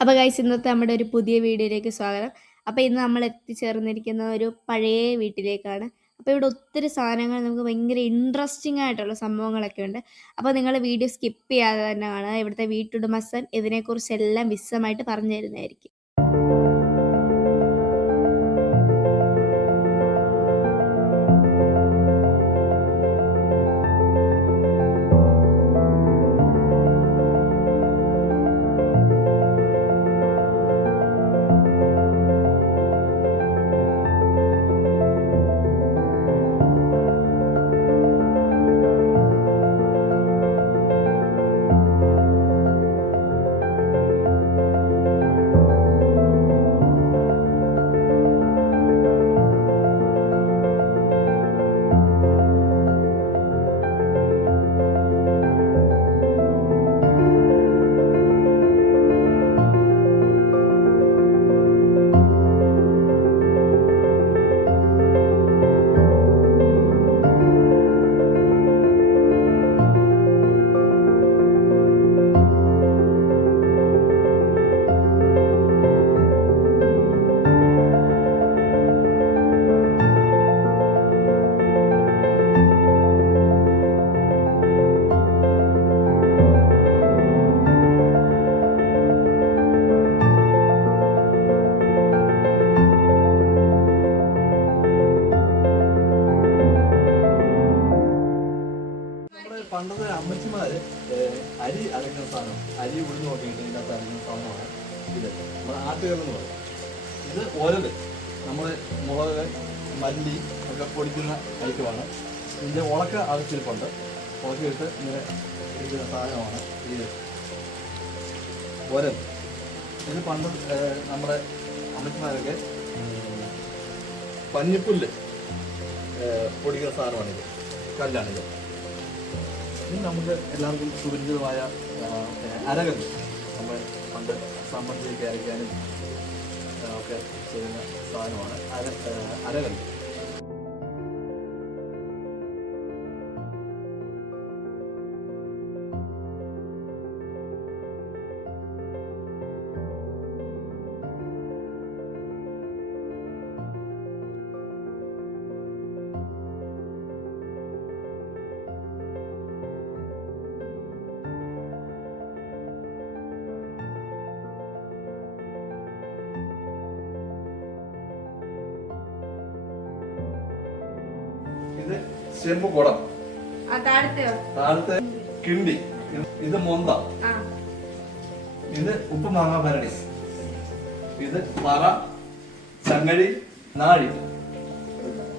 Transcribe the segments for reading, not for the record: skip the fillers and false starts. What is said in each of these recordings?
അപ്പോൾ ഗൈസ് ഇന്നത്തെ നമ്മുടെ ഒരു പുതിയ വീഡിയോയിലേക്ക് സ്വാഗതം. അപ്പോൾ ഇന്ന് നമ്മൾ എത്തിച്ചേർന്നിരിക്കുന്ന ഒരു പഴയ വീട്ടിലേക്കാണ്. അപ്പോൾ ഇവിടെ ഒത്തിരി സാധനങ്ങൾ നമുക്ക് ഭയങ്കര ഇൻട്രസ്റ്റിംഗ് ആയിട്ടുള്ള സംഭവങ്ങളൊക്കെ ഉണ്ട്. അപ്പോൾ നിങ്ങൾ വീഡിയോ സ്കിപ്പ് ചെയ്യാതെ തന്നെ കാണുക. ഇവിടുത്തെ വീട്ടുടമസ്ഥൻ ഇതിനെക്കുറിച്ചെല്ലാം വിശദമായിട്ട് പറഞ്ഞു തരുന്നതായിരിക്കും. പണ്ടത്തെ അമ്മച്ചിമാര് അരി അരക്കുന്ന സാധനം, അരി ഉഴുന്ന് നോക്കിയിട്ട് ഇതിനകത്ത് അരക്കുന്ന സാധനമാണ് ഇത്. നമ്മുടെ ആട്ടുകല്ലെന്ന് പറയും. ഇത് ഓരത് നമ്മൾ മുളക് മല്ലി ഒക്കെ പൊടിക്കുന്ന ഐറ്റമാണ്. ഇതിൻ്റെ ഉളക്ക ആവശ്യത്തിൽപ്പുണ്ട്. ഉളക്കിയിട്ട് ഇങ്ങനെ ഇരിക്കുന്ന സാധനമാണ് ഇത് ഓരത്. ഇത് പണ്ട് നമ്മുടെ അമ്മച്ചിമാരൊക്കെ പഞ്ഞിപ്പുല്ല് പൊടിക്കുന്ന സാധനമാണിത്, കല്ലാണിത്. ഇനി നമുക്ക് എല്ലാവർക്കും സുപരിചിതമായ അരകല്ല്, നമ്മൾ പണ്ട് സമ്മതിയൊക്കെ അരയ്ക്കാനും ഒക്കെ ചെയ്യുന്ന സാധനമാണ് അരകല്ല്. ഇത് ചെമ്പ് കുടം, താഴത്തെ കിണ്ടി, ഇത് മൊന്ത, ഇത് ഉപ്പ് മാങ്ങ ഭരണി, ഇത് പറ, ചങ്ങഴി, നാഴി,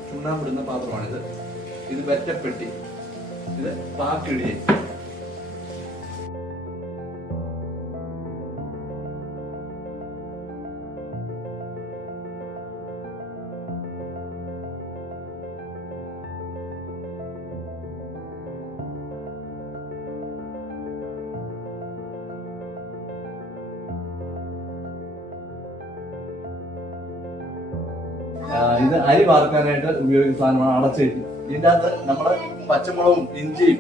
ചുണ്ണാമ്പിടുന്ന പാത്രമാണിത്. ഇത് വെറ്റപ്പെട്ടി, ഇത് പാക്കിടിയെ. ഇത് അരി വാർക്കാനായിട്ട് ഉപയോഗിക്കുന്ന സാധനമാണ് അടച്ചേറ്റി. ഇതിൻ്റെ അകത്ത് നമ്മള് പച്ചമുളകും ഇഞ്ചിയും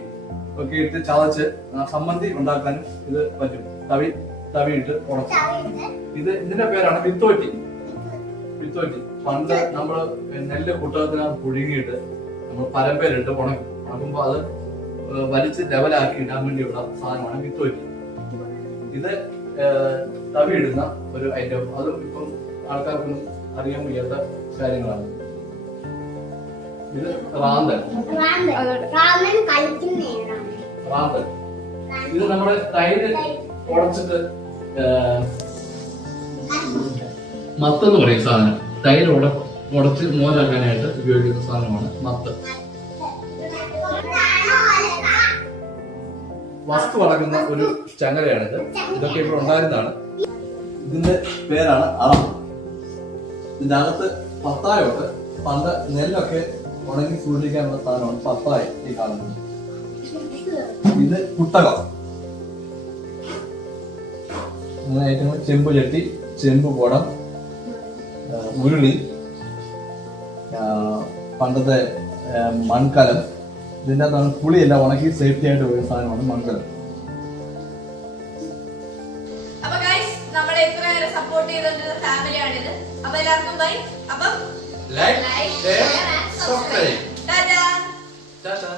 ഒക്കെ ഇട്ട് ചതച്ച് സമ്മന്തി ഉണ്ടാക്കാനും ഇത് പറ്റും. തവിയിട്ട് ഉടച്ച്. ഇതിന്റെ പേരാണ് വിത്തോറ്റി. പണ്ട് നമ്മള് നെല്ല് കുട്ടകത്തിനകത്ത് പുഴുങ്ങിയിട്ട് നമ്മൾ പരമ്പരയിട്ട് ഉണക്കുമ്പോ അത് വലിച്ച് ലെവലാക്കി ഇടാൻ വേണ്ടിയുള്ള സാധനമാണ് വിത്തോറ്റി. ഇത് തവിയിടുന്ന ഒരു ഐറ്റം. അതും ഇപ്പം ആൾക്കാർക്കൊന്നും അറിയാൻ വയ്യാത്ത കാര്യങ്ങളാണ്. ഇത് റാന്തൽ. ഇത് നമ്മുടെ തൈര് ഉടച്ചിട്ട് മത്തെന്ന് പറയും സാധനം. തൈര് ഉടച്ച് മോരാക്കാനായിട്ട് ഉപയോഗിക്കുന്ന സാധനമാണ് മത്ത്. വസ്തു അടങ്ങുന്ന ഒരു ചങ്ങലയാണിത്. ഇതൊക്കെ ഇപ്പോൾ ഉണ്ടായിരുന്നതാണ്. ഇതിന്റെ പേരാണ് അളം. ഇതിന്റെ അകത്ത് പത്തായുണ്ട്. പണ്ട് നെല്ലൊക്കെ ഉണങ്ങി സൂക്ഷിക്കാനുള്ള സാധനമാണ് പത്തായ ഈ കാണുന്നത്. ഇത് കുട്ടകം. അങ്ങനെ ഐറ്റങ്ങൾ ചെമ്പ് ചട്ടി, ചെമ്പ് കുടം, ഉരുളി, പണ്ടത്തെ മൺകലം. ഇതിൻ്റെ അകത്താണ് പുളിയെല്ലാം ഉണക്കി സേഫ്റ്റി ആയിട്ട് പോയ സാധനമാണ് മൺകലം. അപ്പൊ ഗൈസ് നമ്മളെ ഇതുവരെ സപ്പോർട്ട് ചെയ്തോണ്ടിരുന്ന ഫാമിലിയാണിത്. അപ്പൊ എല്ലാവർക്കും ബൈ. അപ്പം like, share, subscribe. Tata. Tata.